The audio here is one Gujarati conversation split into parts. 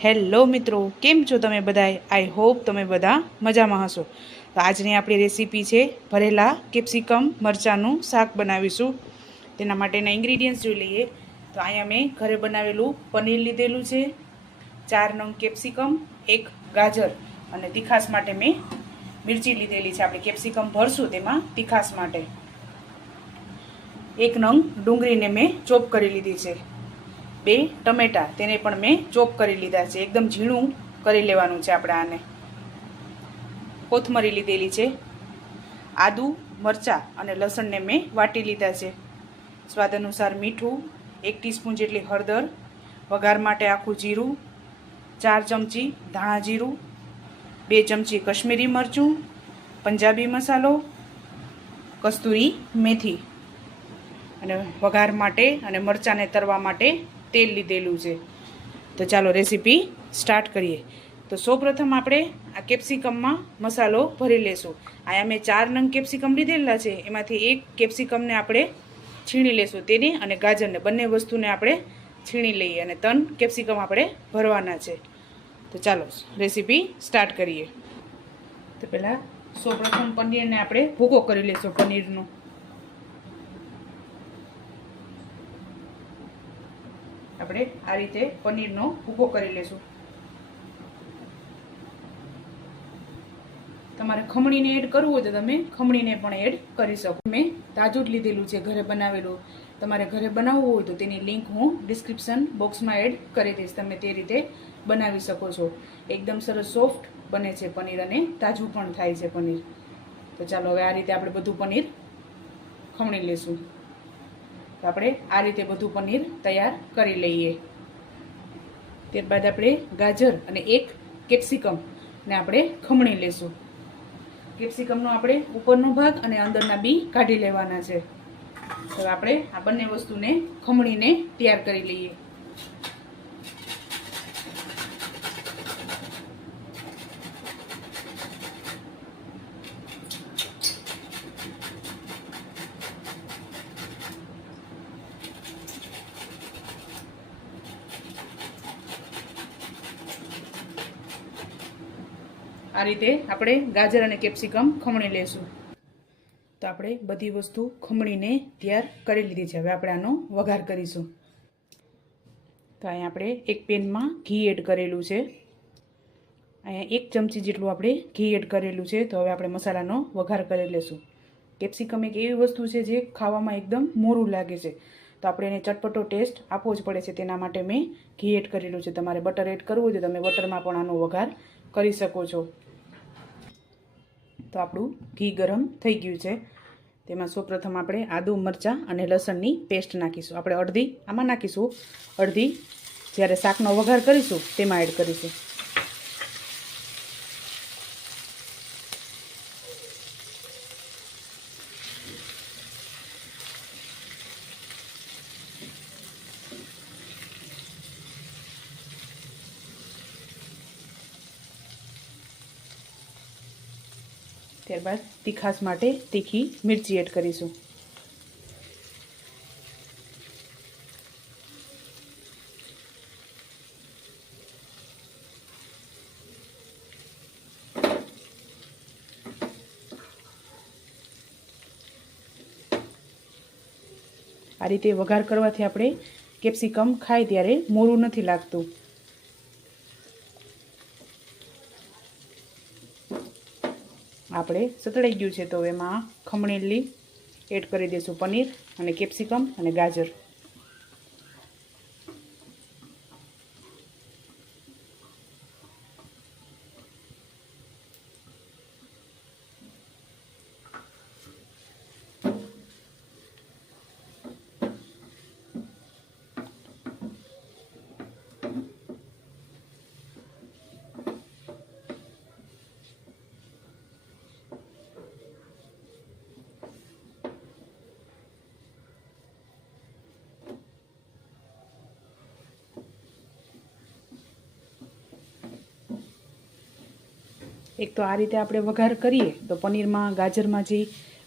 હેલો મિત્રો, કેમ છો તમે બધાય? આઈ હોપ તમે બધા મજામાં હશો. તો આજની આપણી રેસીપી છે ભરેલા કેપ્સિકમ મરચાંનું શાક બનાવીશું. તેના માટેના ઇન્ગ્રીડિયન્ટ્સ જોઈ લઈએ. તો અહીંયા મેં ઘરે બનાવેલું પનીર લીધેલું છે, 4 નંગ કેપ્સિકમ, 1 ગાજર અને તીખાસ માટે મેં મિરચી લીધેલી છે. આપણે કેપ્સિકમ ભરશું તેમાં તીખાસ માટે 1 નંગ ડુંગળીને મેં ચોપ કરી લીધી છે. 2 ટમેટા તેને પણ મેં ચોપ કરી લીધા છે. એકદમ ઝીણું કરી લેવાનું છે આપણે આને. કોથમરી લીધેલી છે. આદુ, મરચાં અને લસણને મેં વાટી લીધા છે. સ્વાદ અનુસાર મીઠું, 1 ટીસ્પૂન જેટલી હળદર, વઘાર માટે આખું જીરું, 4 ચમચી ધાણા જીરું, 2 ચમચી કશ્મીરી મરચું, પંજાબી મસાલો, કસ્તુરી મેથી અને વઘાર માટે અને મરચાંને તરવા માટે તેલ લીધેલું છે. તો ચાલો રેસીપી સ્ટાર્ટ કરીએ. તો સૌપ્રથમ આપણે આ કેપ્સિકમમાં મસાલો ભરી લેશું. અહીંયા મેં 4 નંગ કેપ્સિકમ લીધેલા છે, એમાંથી 1 કેપ્સિકમને આપણે છીણી લેશું. તેને અને ગાજરને બંને વસ્તુને આપણે છીણી લઈએ અને 3 કેપ્સિકમ આપણે ભરવાના છે. તો ચાલો રેસીપી સ્ટાર્ટ કરીએ. તો પહેલાં સૌપ્રથમ પનીરને આપણે ભૂકો કરી લઈશું. પનીરનો આપણે આ રીતે પનીરનો ભૂકો કરી લેશું. તમારે ખમણીને એડ કરવું હોય તો તમે ખમણીને પણ એડ કરી શકો. મેં તાજું જ લીધેલું છે, ઘરે બનાવેલું. તમારે ઘરે બનાવવું હોય તો તેની લિંક હું ડિસ્ક્રિપ્શન બોક્સમાં એડ કરી દઈશ. તમે તે રીતે બનાવી શકો છો. એકદમ સરસ સોફ્ટ બને છે પનીર અને તાજું પણ થાય છે પનીર. તો ચાલો હવે આ રીતે આપણે બધું પનીર ખમણી લેશું. તો આપણે આ રીતે બધું પનીર તૈયાર કરી લઈએ. ત્યારબાદ આપણે ગાજર અને 1 કેપ્સિકમને આપણે ખમણી લેશું. કેપ્સિકમનો આપણે ઉપરનો ભાગ અને અંદરના બી કાઢી લેવાના છે. તો આપણે આ બંને વસ્તુને ખમણીને તૈયાર કરી લઈએ. આ રીતે આપણે ગાજર અને કેપ્સિકમ ખમણી લેશું. તો આપણે બધી વસ્તુ ખમણીને તૈયાર કરી લીધી છે. હવે આપણે આનો વઘાર કરીશું. તો અહીંયા આપણે એક પેનમાં ઘી એડ કરેલું છે. અહીંયા 1 ચમચી જેટલું આપણે ઘી એડ કરેલું છે. તો હવે આપણે મસાલાનો વઘાર કરી લેશું. કેપ્સિકમ એક એવી વસ્તુ છે જે ખાવામાં એકદમ મોરું લાગે છે, તો આપણે એને ચટપટો ટેસ્ટ આપવો જ પડે છે. તેના માટે મેં ઘી એડ કરેલું છે. તમારે બટર એડ કરવું હોય તો તમે બટરમાં પણ આનો વઘાર કરી શકો છો. તો આપણું ઘી ગરમ થઈ ગયું છે. તેમાં સૌપ્રથમ આપણે આદુ, મરચાં અને લસણની પેસ્ટ નાખીશું. આપણે અડધી આમાં નાખીશું, અડધી જ્યારે શાકનો વઘાર કરીશું તેમાં એડ કરીશું. ત્યારબાદ તીખાસ માટે તીખી મિરચી એડ કરીશું. આ રીતે વઘાર કરવાથી આપણે કેપ્સિકમ ખાય ત્યારે મોરું નથી લાગતું. આપણે સતળાઈ ગયું છે તો એમાં ખમણેલી એડ કરી દઈશું પનીર અને કેપ્સિકમ અને ગાજર. એક તો આ રીતે આપણે વઘાર કરીએ તો પનીરમાં, ગાજરમાં જે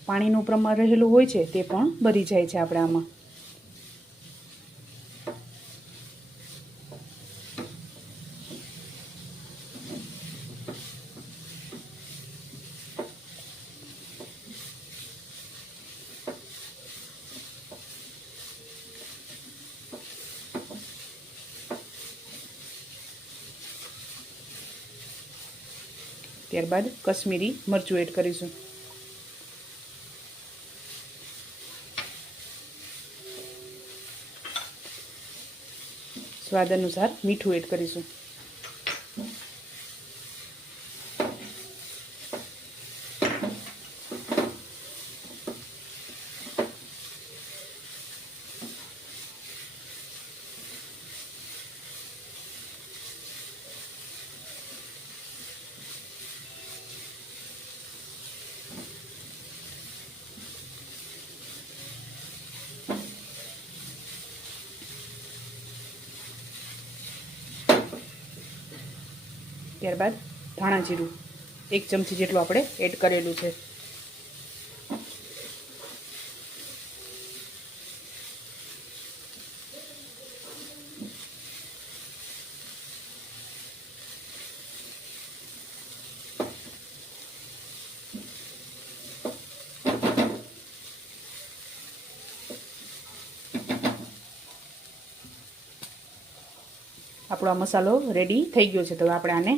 પાણીનું પ્રમાણ રહેલું હોય છે તે પણ બળી જાય છે આપણે આમાં. ત્યારબાદ કશ્મીરી મરચું એડ કરીશું. સ્વાદ અનુસાર મીઠું એડ કરીશું. ત્યારબાદ ધાણા જીરું 1 ચમચી જેટલું આપણે એડ કરેલું છે. આપણો આ મસાલો રેડી થઈ ગયો છે. તો આપણે આને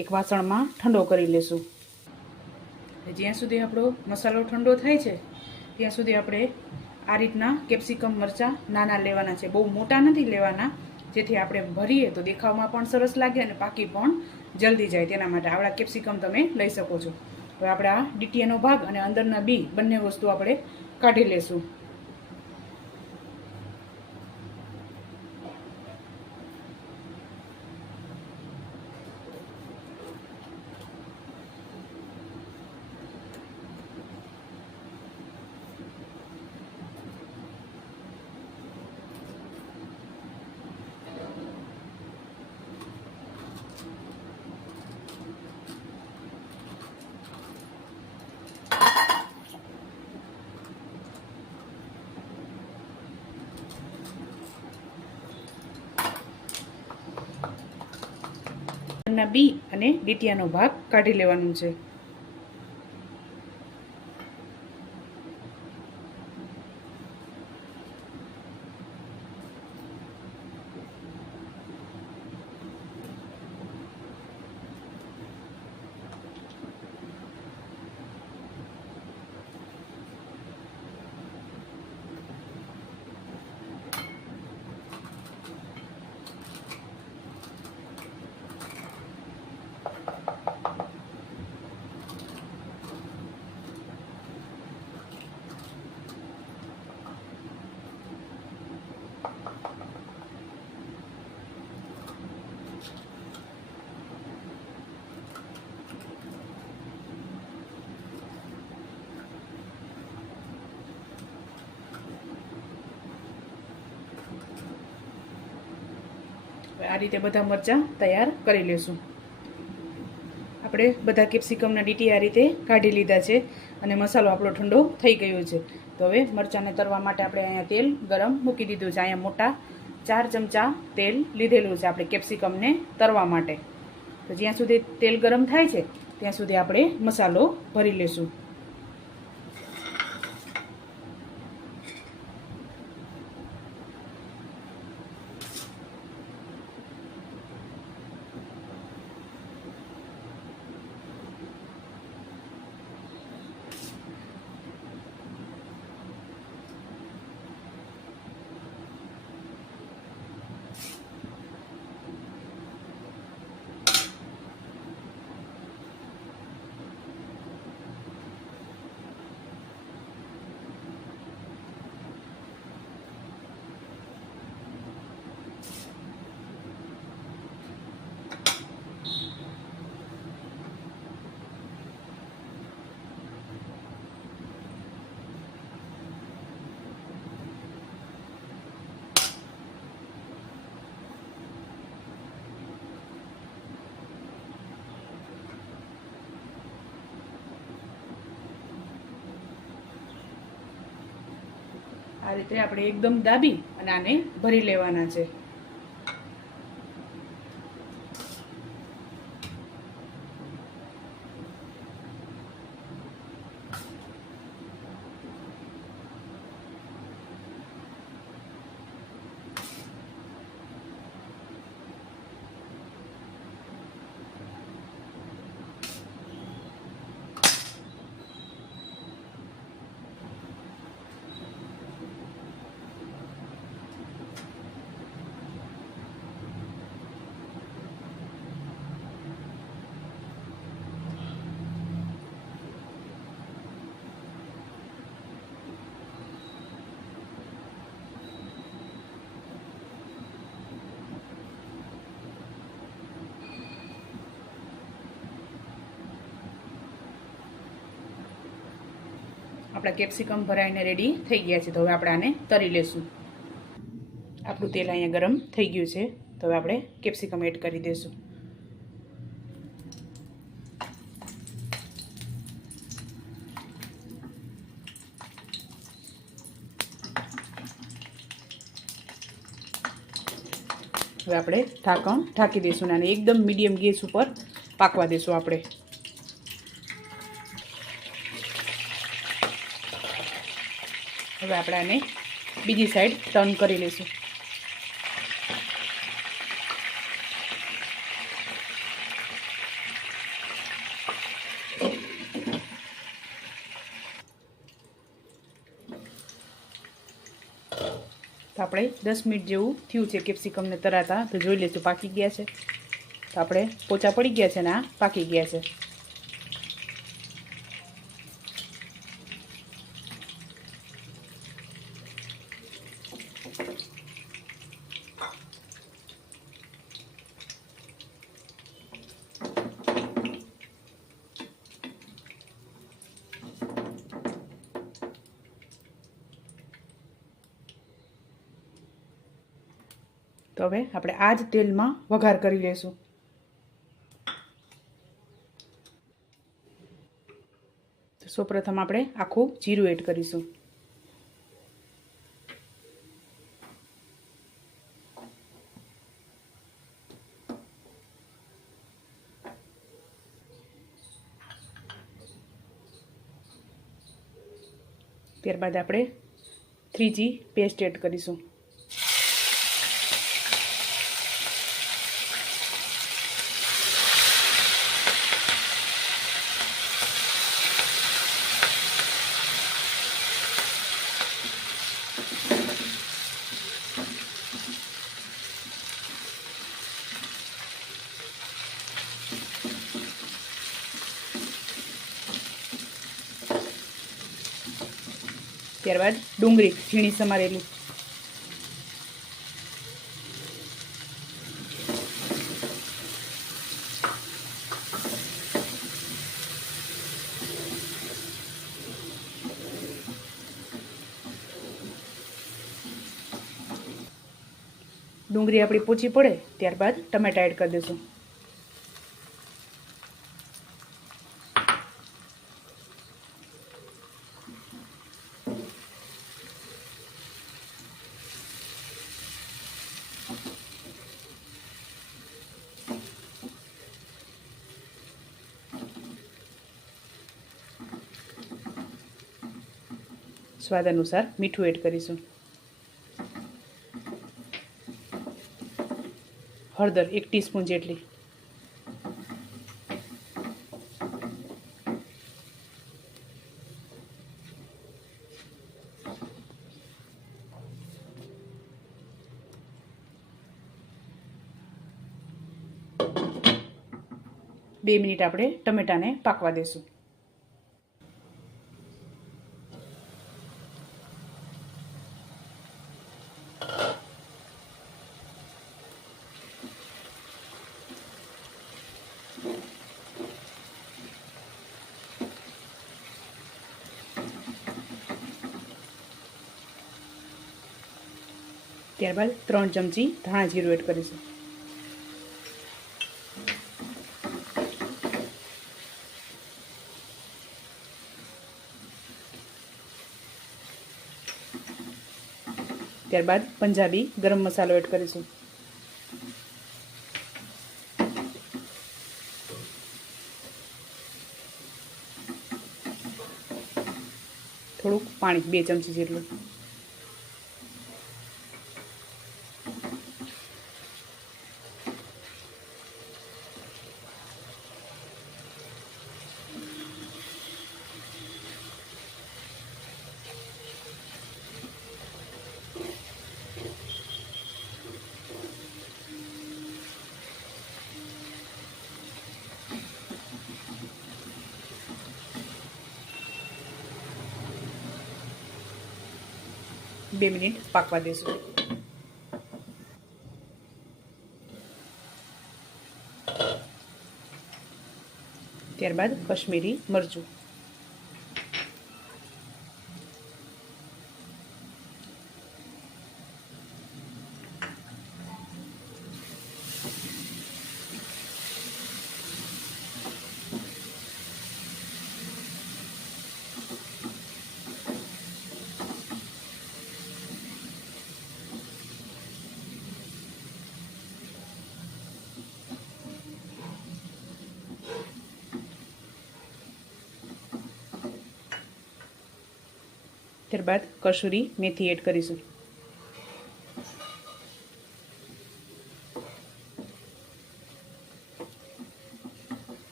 એક વાસણમાં ઠંડો કરી લેશું. જ્યાં સુધી આપણો મસાલો ઠંડો થાય છે ત્યાં સુધી આપણે આ રીતના કેપ્સિકમ મરચાં નાના લેવાના છે. બહુ મોટા નથી લેવાના, જેથી આપણે ભરીએ તો દેખાવમાં પણ સરસ લાગે અને પાકી પણ જલ્દી જાય. તેના માટે આવડા કેપ્સિકમ તમે લઈ શકો છો. હવે આપણે આ ડીટીયાનો ભાગ અને અંદરના બી બંને વસ્તુ આપણે કાઢી લેશું. ના બી અને ડીટીયાનો ભાગ કાઢી લેવાનું છે. આ રીતે બધા મરચાં તૈયાર કરી લેશું. આપણે બધા કેપ્સિકમના ડીટી આ રીતે કાઢી લીધા છે અને મસાલો આપણો ઠંડો થઈ ગયો છે. તો હવે મરચાંને તળવા માટે આપણે અહીંયા તેલ ગરમ મૂકી દીધું છે. અહીંયા મોટા 4 ચમચા તેલ લીધેલું છે આપણે કેપ્સિકમને તળવા માટે. તો જ્યાં સુધી તેલ ગરમ થાય છે ત્યાં સુધી આપણે મસાલો ભરી લેશું. આ રીતે આપણે એકદમ દાબી અને આને ભરી લેવાના છે. આપણા કેપ્સિકમ ભરાઈને રેડી થઈ ગયા છે. તો હવે આપણે આને તળી લેશું. આપણું તેલ અહીંયા ગરમ થઈ ગયું છે. તો હવે આપણે કેપ્સિકમ એડ કરી દઈશું. હવે આપણે ઢાંકણ ઢાંકી દઈશું અને એકદમ મીડિયમ ગેસ ઉપર પાકવા દઈશું આપણે. હવે આપણે આને બીજી સાઈડ ટર્ન કરી લઈશું. તો આપણે 10 મિનિટ જેવું થયું છે કેપ્સિકમને તરાતા. તો જોઈ લઈશું પાકી ગયા છે. તો આપણે પોચા પડી ગયા છે ને આ પાકી ગયા છે. તો હવે આપણે આ જ તેલમાં વઘાર કરી લઈશું. તો સૌપ્રથમ આપણે આખું જીરું એડ કરીશું. ત્યારબાદ આપણે 3G પેસ્ટ એડ કરીશું. ત્યારબાદ ડુંગળી ઝીણી સમારેલી. ડુંગળી આપણી પોચી પડે ત્યારબાદ ટમેટા એડ કરી દઈશું. સ્વાદ અનુસાર મીઠું એડ કરીશું. હળદર 1 ટીસ્પૂન જેટલી. બે મિનિટ આપણે ટમેટાને પાકવા દેશું. ત્યારબાદ 3 ચમચી ધાણા જીરું એડ કરીશું. ત્યારબાદ પંજાબી ગરમ મસાલો એડ કરીશું. થોડુંક પાણી 2 ચમચી જેટલું. બે મિનિટ પાકવા દેશું. ત્યારબાદ કશ્મીરી મરચું. ત્યારબાદ કસૂરી મેથી એડ કરીશું.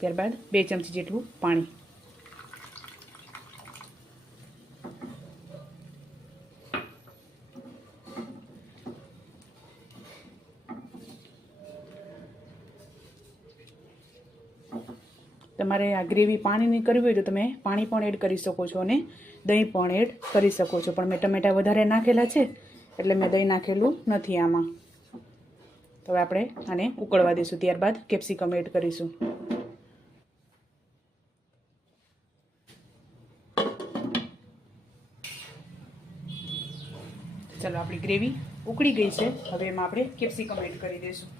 ત્યારબાદ 2 ચમચી જેટલું પાણી. તમારે આ ગ્રેવી પાણીની કરવી હોય તો તમે પાણી પણ એડ કરી શકો છો અને દહીં પણ એડ કરી શકો છો, પણ મેં ટમેટા વધારે નાખેલા છે એટલે મેં દહીં નાખેલું નથી આમાં. તો હવે આપણે આને ઉકળવા દઈશું. ત્યારબાદ કેપ્સિકમ એડ કરીશું. ચાલો, આપણી ગ્રેવી ઉકળી ગઈ છે. હવે એમાં આપણે કેપ્સિકમ એડ કરી દઈશું.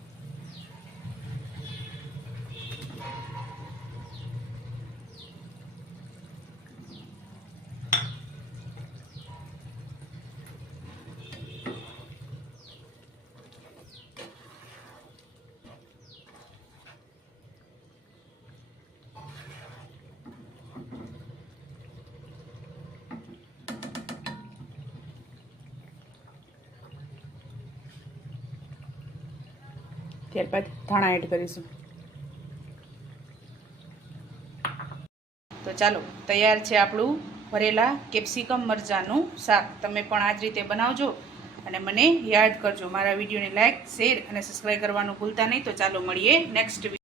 ત્યારબાદ ધાણા એડ કરીશું. તો ચાલો, તૈયાર છે આપણું ભરેલા કેપ્સિકમ મરચાંનું શાક. તમે પણ આ જ રીતે બનાવજો અને મને યાદ કરજો. મારા વિડીયોને લાઈક, શેર અને સબસ્ક્રાઈબ કરવાનું ભૂલતા નહીં. તો ચાલો મળીએ નેક્સ્ટ વિડીયો.